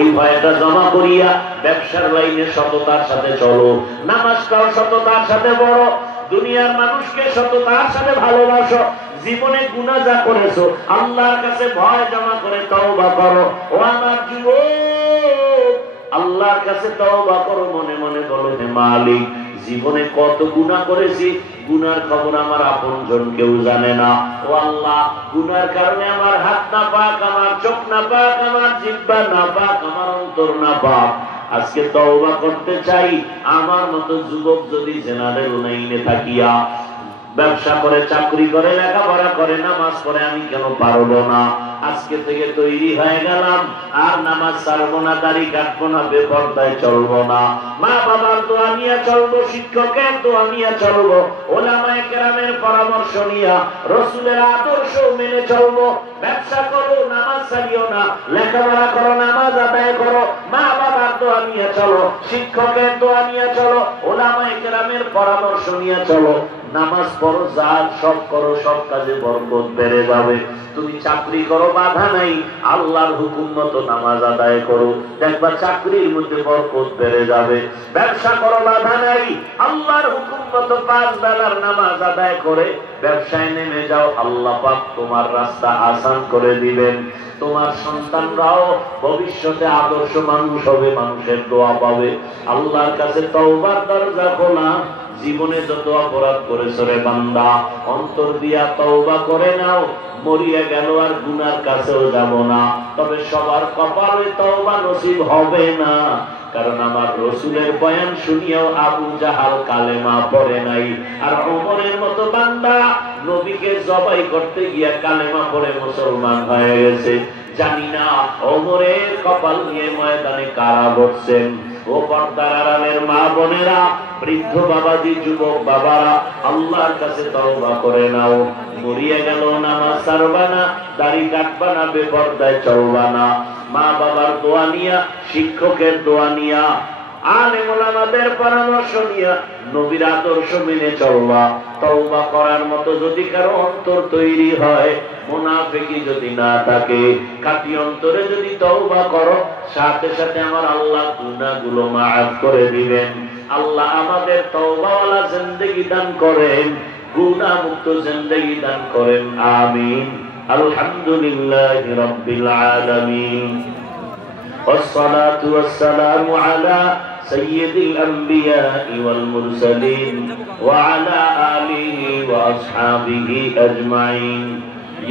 ওই ভয়টা জমা করিয়া ব্যবসার লাইনে সততার সাথে চলো, নামাজটাও সততার সাথে পড়ো, দুনিয়ার মানুষকে সততার সাথে ভালোবাসো, জীবনে গুনাহ যা করেছো আল্লাহর কাছে ভয় জমা করে তওবা করো। ও আমার যুবক, আল্লাহর কাছে তওবা করো, মনে মনে বলো, হে মালিক, জীবনে কত গুনাহ করেছি, গুনার খবর আমার আপনজন কেউ জানে না। ও আল্লাহ, গুনার কারণে আমার হাত না পাক, আমার চোখ না পাক, আমার জিহ্বা না পাক, আমার অন্তর না পাক। আজকে তওবা করতে চাই। আমার মতো যুবক যদি জেনারেল লাইনে থাকিয়া ব্যবসা করে, চাকরি করে, লেখাপড়া করে, নামাজ পড়ে, আমি কেন পারবো না? আজকে থেকে তৈরি হয়ে গেলাম, আর নামাজ ছাড়বো না, দাড়ি কাটবো না, বেপরদায় চলবো না, মা বাবার দোয়া নিয়ে চলবো, শিক্ষকের দোয়া নিয়ে চলবো, ওলামায়ে কেরামের পরামর্শ নিয়ে রাসূলের আদর্শ মেনে চলবো। ব্যবসা করো, নামাজ ছাড়িও না, লেখাপড়া করো, নামাজ আদায় করো, মা বাবার দোয়া নিয়ে চলো, শিক্ষকের দোয়া নিয়ে চলো, ওলামায়ে কেরামের পরামর্শ নিয়ে চলো। নামাজ পড়ো, যা সব করো, সব কাজে বরকত বেড়ে যাবে। তুমি চাকরি করো, বাধা নাই, আল্লাহর হুকুম মতো নামাজ আদায় করো, দেখবা চাকরির মধ্যে বরকত বেড়ে যাবে। ব্যবসা করো, বাধা নাই, আল্লাহর হুকুম মতো 5 বেলার নামাজ আদায় করে ব্যবসায় নেমে যাও, আল্লাহ পাক তোমার রাস্তা আসান করে দিবেন। তোমার সন্তানরাও ভবিষ্যতে আদর্শ মানুষ হবে, মানুষের দোয়া পাবে। আল্লাহর কাছে তওবার দরজা খোলা। জীবনে যত অপরাধ করেছো রে বান্দা, অন্তর দিয়া তওবা করে নাও। মরিয়া গেল আর গুনার কাছেও যাব না, তবে সবার কপালে তওবা নসিব হবে না। কারণ আমার রাসূলের বয়ান শুনিয়াও আবু জাহাল কালেমা পড়ে নাই, আর ওমরের মতো বান্দা নবীকে জবাই করতে গিয়া কালেমা পড়ে মুসলমান হয়ে গেছে। জানি না ওমরের কপাল নিয়ে ময়দানে কারা বসছেন। ও পর্দার আড়ালের মা বোনেরা, বৃদ্ধ বাবাজি, যুবক বাবারা, আল্লাহর কাছে তওবা করে নাও। মরিয়া গেল, নামাজ ছাড়বা না, দাড়ি কাটবা না, বেপরদায় চলবা না, মা বাবার দোয়া নিয়া, শিক্ষকের দোয়া নিয়া, আলেম ওলামাদের পরামর্শ নিয়া, নবীর আদর্শ মেনে চলবা। তওবা করার মতো যদি কারো অন্তর তৈরি হয়, মুনাফিকি যদি না থাকে, খাঁটি অন্তরে যদি তওবা করো, সাথে সাথে আমার আল্লাহ গুনাহগুলো মাফ করে দিবেন। আল্লাহ আমাদের তওবাওয়ালা জিন্দেগি দান করেন, গুনাহ মুক্ত জিন্দেগি দান করেন, আমিন। আলহামদুলিল্লাহি রাব্বিল আলামিন। والصلاة والسلام على سيد الأنبياء والمرسلين وعلى آله وأصحابه أجمعين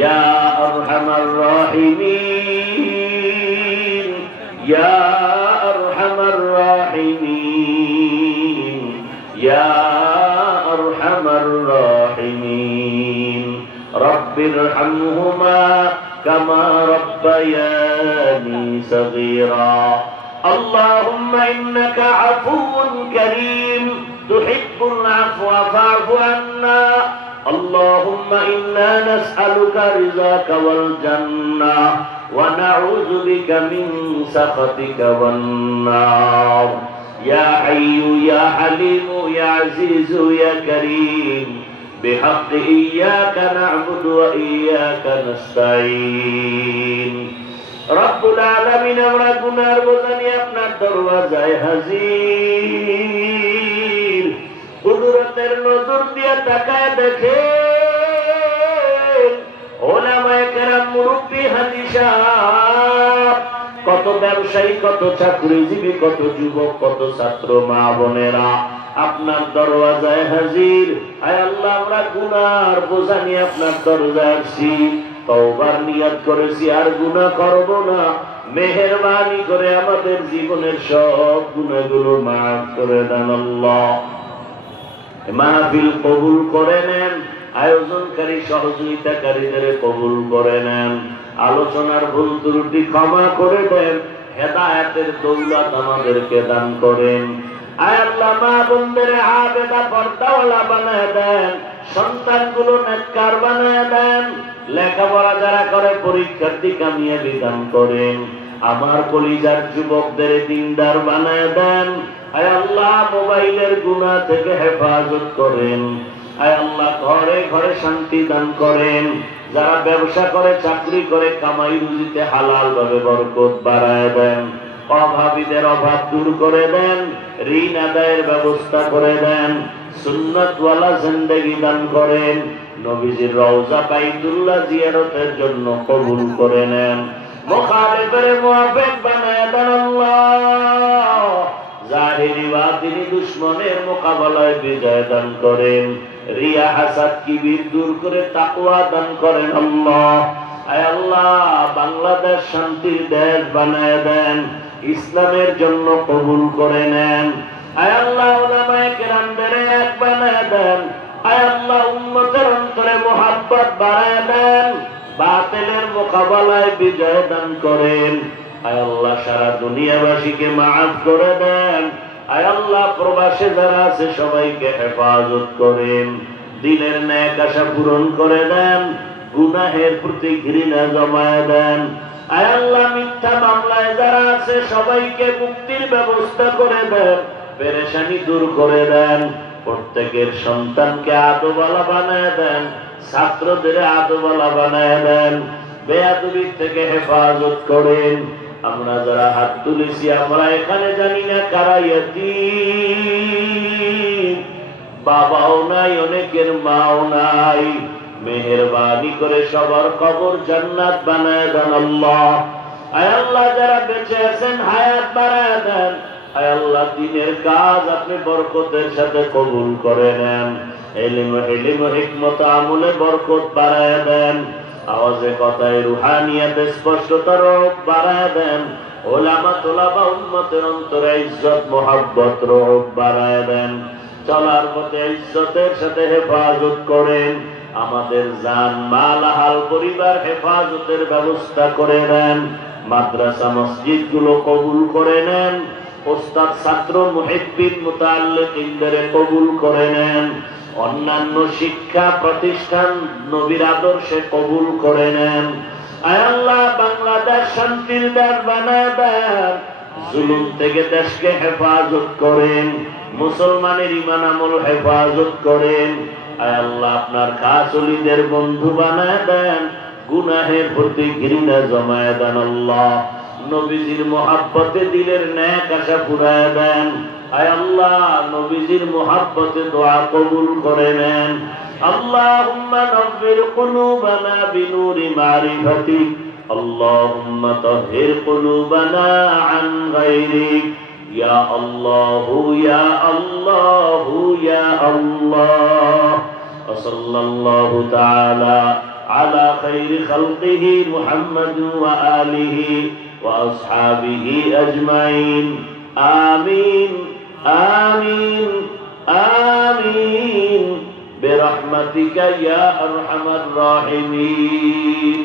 يا أرحم الراحمين يا أرحم الراحمين يا أرحم الراحمين رب ارحمهما كما ربياني صغيرا اللهم إنك عفو كريم تحب العفو فاعف عنا اللهم إنا نسألك رضاك والجنة ونعوذ بك من سخطك والنار يا حي يا حليم يا عزيز يا كريم بحق إياك نعبد وإياك نستعين رب العالمين আমরা গুনার বোঝা নিয়ে আপনার দরওয়াজায় হাজির কুদরতের নজর দিয়ে তাকায় দেখেন ওলামায়ে কেরাম মুরব্বি হাজী সাহেব কত ব্যবসায়ী কত চাকরিজীবী কত যুবক কত ছাত্র মা বোনেরা আপনার দরওয়াজায় হাজির আয় আল্লাহ আমরা গুনার বোঝা নিয়ে আপনার দরজায় আসছি তওবার নিয়ত করেছি আর গুনাহ করব না মেহেরবানি করে আমাদের জীবনের সব গুনাহগুলো মাফ করে দেন আল্লাহ মাহফিল কবুল করে নেন আয়োজনকারী সহযোগিতাকারীদের কবুল করে নেন আলোচনার ভুল ত্রুটি ক্ষমা করে দেন হেদায়েতের দৌলত আমাদেরকে দান করেন আয় আল্লাহ মা বোনদের আবেদা পর্দাওয়ালা বানায় দেন সন্তানগুলো নেককার বানায় দেন লেখাপড়া যারা করে পরীক্ষার্থী কামিয়াবি দান করেন আমার কলিজার যুবকদের দিনদার বানায় দেন আয় আল্লাহ মোবাইলের গুনাহ থেকে হেফাজত করেন আয় আল্লাহ ঘরে ঘরে শান্তি দান করেন যারা ব্যবসা করে চাকরি করে কামাই রুজিতে হালাল ভাবে বরকত বাড়ায় দেন অভাবীদের অভাব দূর করে দেন, ঋণ আদায়ের ব্যবস্থা করে দেন, সুন্নাতওয়ালা জিন্দেগি দান করেন, নবীজির রওজা বাইতুল্লাহ জিয়ারতের জন্য কবুল করে নেন, মুখালিফের মুআফিক বানায় দেন আল্লাহ, জাহিরি বাতিনি দুশমনের মোকাবেলায় বিজয় দান করেন, রিয়া হাসাদ কিবির দূর করে তাকওয়া দান করেন আল্লাহ। আয় আল্লাহ, বাংলাদেশ শান্তির দেশ বানায় দেন, ইসলামের জন্য কবুল করে নেন। আয় আল্লাহ, উলামায়ে কেরামদের এক বানায় দেন। আয় আল্লাহ, উম্মতের অন্তরে মুহাব্বত বাড়ায় দেন, বাতিলের মোকাবেলায় বিজয় দান করেন। আয় আল্লাহ, সারা দুনিয়াবাসীকে মাফ করে দেন। আয় আল্লাহ, প্রবাসে যারা আছে সবাইকে হেফাজত করেন, দিনের ন্যাক আশা পূরণ করে দেন, গুনাহের প্রতি ঘৃণা জমায় দেন। আয় আল্লাহ, মিথ্যা মামলায় যারা আছে সবাইকে মুক্তির ব্যবস্থা করে দেন, পেরেশানি দূর করে দেন, প্রত্যেকের সন্তানকে আদওয়ালা বানায় দেন, ছাত্রদের আদওয়ালা বানায় দেন, বেয়াদবির থেকে হেফাজত করেন। আমরা যারা হাত তুলেছি আমরা এখানে জানি না কারা ইয়াতীম, বাবাও নাই, অনেকের মাও নাই, মেহেরবানি করে সবার কবর জান্নাত বানায় দেন আল্লাহ। আয় আল্লাহ, যারা বেঁচে আছেন হায়াত বাড়ায় দেন। আয় আল্লাহ, দ্বীনের কাজ আপনি বরকতের সাথে কবুল করে নেন, ইলম হিকমত আমলে বরকত বাড়ায় দেন, আওয়াজে কথায় রুহানিয়াতে স্পষ্টতা রূপ বাড়ায় দেন, ওলামা তোলাবা উম্মতের অন্তরে ইজ্জত মোহাব্বত রূপ বাড়ায় দেন, চলার পথে ইজ্জতের সাথে হেফাজত করেন, আমাদের জান মাল হাল পরিবার হেফাজতের ব্যবস্থা করে দেন, মাদ্রাসা মসজিদ গুলো কবুল করে নেন, ওস্তাদ ছাত্র মুহিব্বিন মুতাআল্লিকিনদের কবুল করে নেন, অন্যান্য শিক্ষা প্রতিষ্ঠান নবীর আদর্শে কবুল করে নেন। আয় আল্লাহ, বাংলাদেশ শান্তির দেশ বানায় দেন, জুলুম থেকে দেশকে হেফাজত করেন, মুসলমানের ঈমান আমল হেফাজত করেন। আয় আল্লাহ, আপনার খাস ওলিদের বন্ধু বানায় দেন, গুনাহের প্রতি ঘৃণা জমায় দেন আল্লাহ, নবীজির মোহাব্বতে দিলের ন্যাক আশা পুরায় দেন। আয় আল্লাহ, নবীজির মোহাব্বতে দোয়া কবুল করে নেন। আল্লাহুম্মা নব্বির কুলুবানা বিনুরি মারিফাতিক, আল্লাহুম্মা তাহহির কুলুবানা আন গায়রিক, ইয়া আল্লাহু ইয়া আল্লাহু ইয়া আল্লাহ। সাল্লাল্লাহু তাআলা আলা খায়রি খালকিহি মুহাম্মাদ ওয়া আলিহি ওয়া আসহাবিহি আজমাইন। আমিন আমিন আমিন বিরহমাতিকা ইয়া আরহামার রাহিমিন।